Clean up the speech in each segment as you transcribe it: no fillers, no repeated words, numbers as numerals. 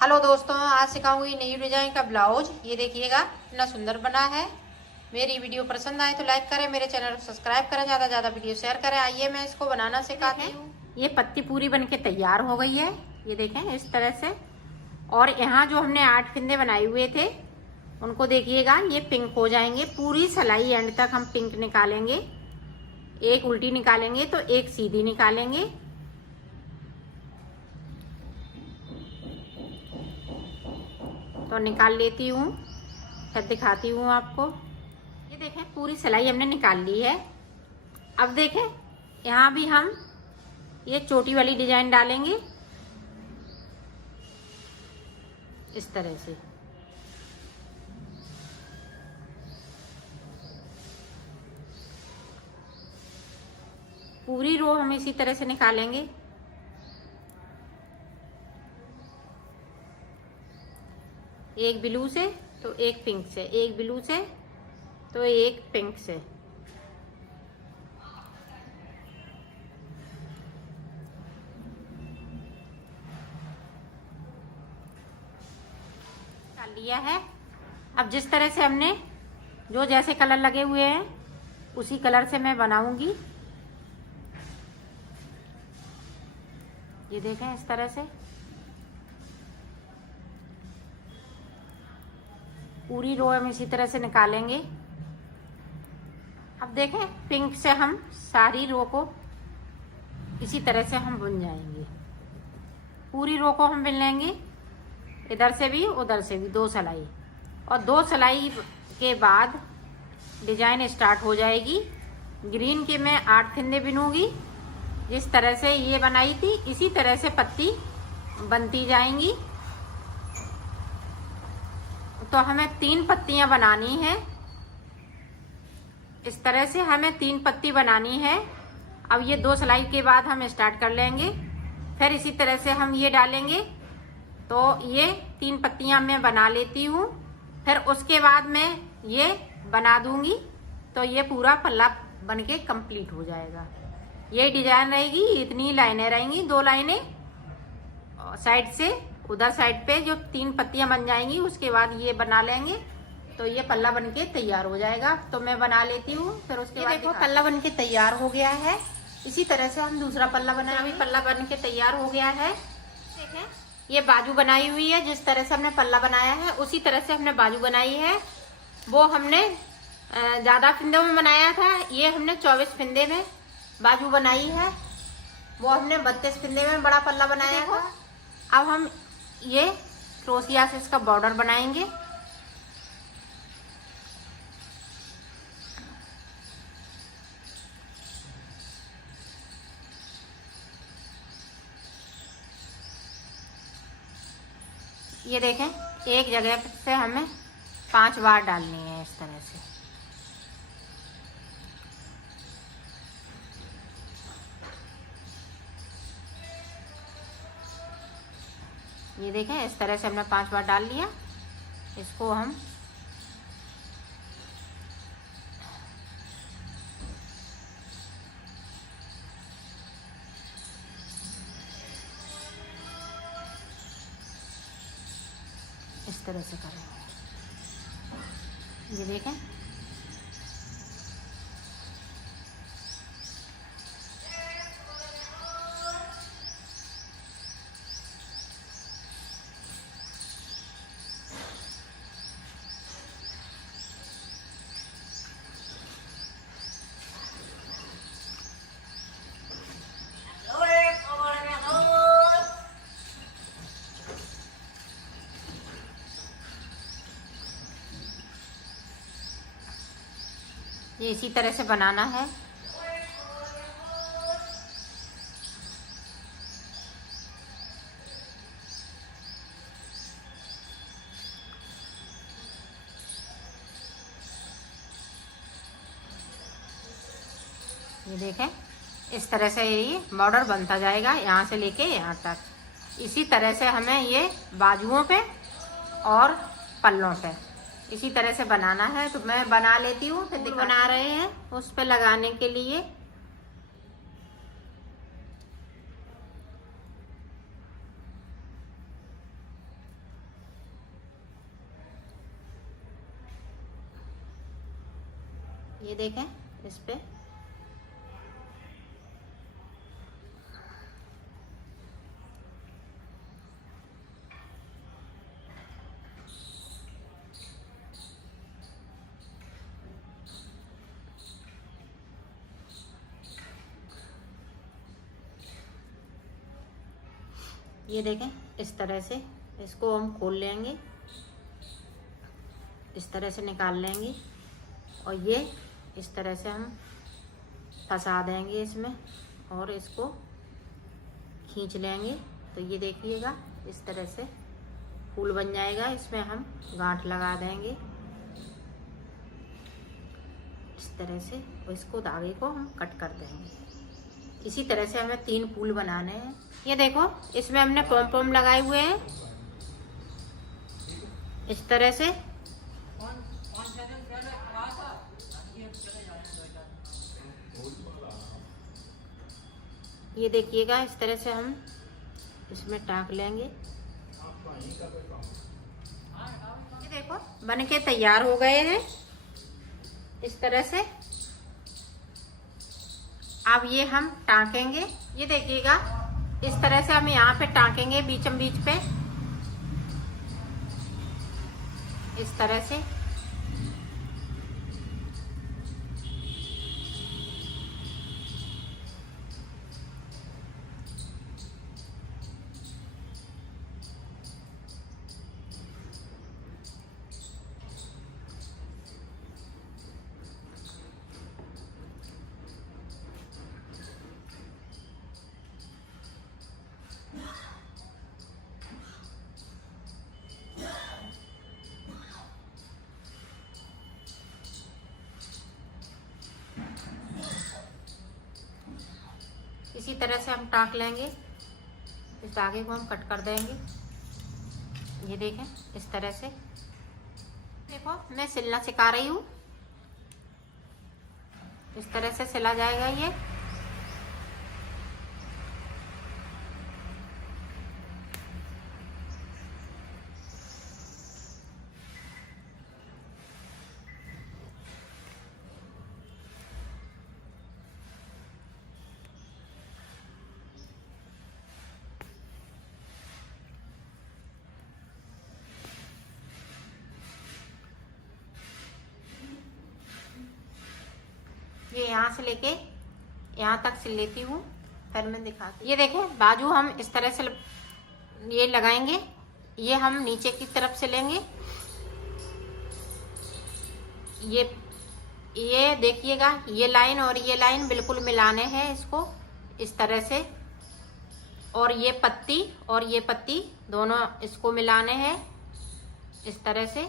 Hello दोस्तों, आज सिखाऊंगी नई डिजाइन का ब्लाउज। ये देखिएगा कितना सुंदर बना है। मेरी वीडियो पसंद आए तो लाइक करें, मेरे चैनल को सब्सक्राइब करें, ज़्यादा ज़्यादा वीडियो शेयर करें। आइए मैं इसको बनाना सिखाती हूँ। ये पत्ती पूरी बनके तैयार हो गई है, ये देखें इस तरह से। और यहाँ जो हमने 8 फिंदे बनाए हुए थे उनको देखिएगा, ये पिंक हो जाएंगे। पूरी सिलाई एंड तक हम पिंक निकालेंगे। एक उल्टी निकालेंगे तो एक सीधी निकालेंगे। तो निकाल लेती हूँ, फिर दिखाती हूँ आपको। ये देखें पूरी सिलाई हमने निकाल ली है। अब देखें यहाँ भी हम ये चोटी वाली डिजाइन डालेंगे इस तरह से। पूरी रो हम इसी तरह से निकालेंगे। एक ब्लू से तो एक पिंक से, एक ब्लू से तो एक पिंक से। डाल लिया है। अब जिस तरह से हमने जो जैसे कलर लगे हुए हैं उसी कलर से मैं बनाऊंगी। ये देखें इस तरह से पूरी रो हम इसी तरह से निकालेंगे। अब देखें पिंक से हम सारी रो को इसी तरह से हम बुन जाएंगे। पूरी रो को हम बुन लेंगे, इधर से भी उधर से भी 2 सिलाई। और 2 सिलाई के बाद डिजाइन स्टार्ट हो जाएगी। ग्रीन के मैं 8 फिंदे बुनूंगी। जिस तरह से ये बनाई थी इसी तरह से पत्ती बनती जाएंगी। तो हमें 3 पत्तियां बनानी है। इस तरह से हमें 3 पत्ती बनानी है। अब ये 2 सिलाई के बाद हम स्टार्ट कर लेंगे। फिर इसी तरह से हम ये डालेंगे। तो ये 3 पत्तियां मैं बना लेती हूँ। फिर उसके बाद मैं ये बना दूंगी तो ये पूरा पल्ला बनके कंप्लीट हो जाएगा। ये डिजाइन रहेगी, इतनी लाइनें रहेंगी, 2 लाइनें साइड से। उधर साइड पे जो 3 पत्तियां बन जाएंगी उसके बाद ये बना लेंगे तो ये पल्ला बनके तैयार हो जाएगा। तो मैं बना लेती हूँ, फिर उसके बाद देखो पल्ला बनके तैयार हो गया है। इसी तरह से हम दूसरा पल्ला बनाएंगे। अभी पल्ला बनके तैयार हो गया है। देखें ये बाजू बनाई हुई है। जिस तरह से हमने पल्ला बनाया है उसी तरह से हमने बाजू बनाई है। वो हमने ज्यादा फिंदों में बनाया था, ये हमने 24 फिंदे में बाजू बनाई है। वो हमने 32 फिंदे में बड़ा पल्ला बनाया था। अब हम ये क्रोशिया से इसका बॉर्डर बनाएंगे। ये देखें एक जगह से हमें 5 बार डालनी है इस तरह से। ये देखें इस तरह से हमने 5 बार डाल लिया। इसको हम इस तरह से करेंगे। ये देखें ये इसी तरह से बनाना है। ये देखें इस तरह से ये बॉर्डर बनता जाएगा यहाँ से लेके यहाँ तक। इसी तरह से हमें ये बाजुओं पे और पल्लों पे इसी तरह से बनाना है। तो मैं बना लेती हूँ, फिर बना रहे हैं उस पे लगाने के लिए। ये देखें इस पे ये देखें इस तरह से इसको हम खोल लेंगे, इस तरह से निकाल लेंगे और ये इस तरह से हम फंसा देंगे इसमें और इसको खींच लेंगे। तो ये देखिएगा इस तरह से फूल बन जाएगा। इसमें हम गांठ लगा देंगे इस तरह से और इसको धागे को हम कट कर देंगे। इसी तरह से हमें 3 फूल बनाने हैं। ये देखो इसमें हमने पॉम पॉम लगाए हुए हैं इस तरह से। ये देखिएगा इस तरह से हम इसमें टाँक लेंगे। ये देखो बन के तैयार हो गए हैं इस तरह से। अब ये हम टाँकेंगे। ये देखिएगा इस तरह से हम यहाँ पे टाँकेंगे बीचम बीच पे इस तरह से। इसी तरह से हम टाँक लेंगे। इस धागे को हम कट कर देंगे। ये देखें इस तरह से। देखो मैं सिलना सिखा रही हूँ, इस तरह से सिला जाएगा ये। ये यहाँ से लेके यहाँ तक सिल लेती हूँ, फिर मैं दिखाती हूँ। ये देखें बाजू हम इस तरह से ये लगाएंगे। ये हम नीचे की तरफ से लेंगे। ये देखिएगा ये लाइन और ये लाइन बिल्कुल मिलाने हैं इसको इस तरह से। और ये पत्ती दोनों इसको मिलाने हैं इस तरह से।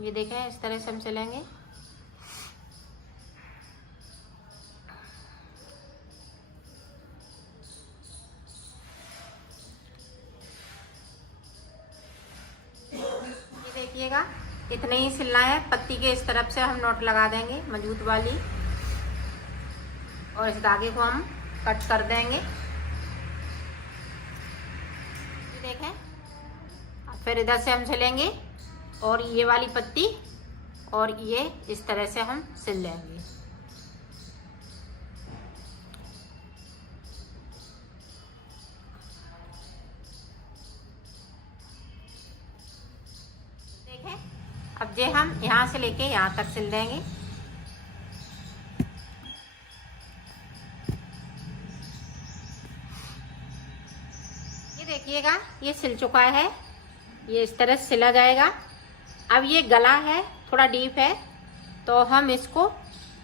ये देखें इस तरह से हम सिलेंगे। ये देखिएगा इतने ही सिलना है। पत्ती के इस तरफ से हम नॉट लगा देंगे मजबूत वाली और इस धागे को हम कट कर देंगे। ये देखें फिर इधर से हम सिलेंगे और ये वाली पत्ती और ये इस तरह से हम सिल लेंगे। देखें अब ये हम यहाँ से लेके यहाँ तक सिल देंगे। ये देखिएगा ये सिल चुका है। ये इस तरह से सिला जाएगा। अब ये गला है थोड़ा डीप है तो हम इसको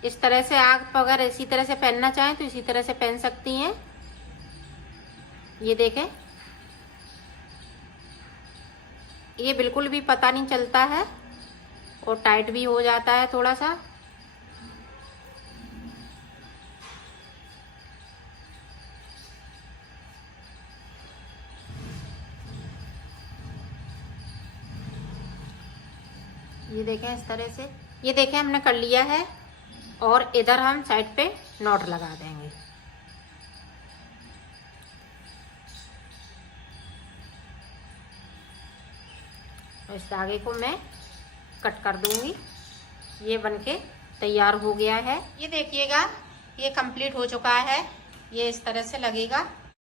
इस तरह से आप अगर इसी तरह से पहनना चाहें तो इसी तरह से पहन सकती हैं। ये देखें ये बिल्कुल भी पता नहीं चलता है और टाइट भी हो जाता है थोड़ा सा। ये देखें इस तरह से। ये देखें हमने कर लिया है और इधर हम साइड पे नॉट लगा देंगे। इस धागे को मैं कट कर दूंगी। ये बनके तैयार हो गया है। ये देखिएगा, ये कंप्लीट हो चुका है। ये इस तरह से लगेगा।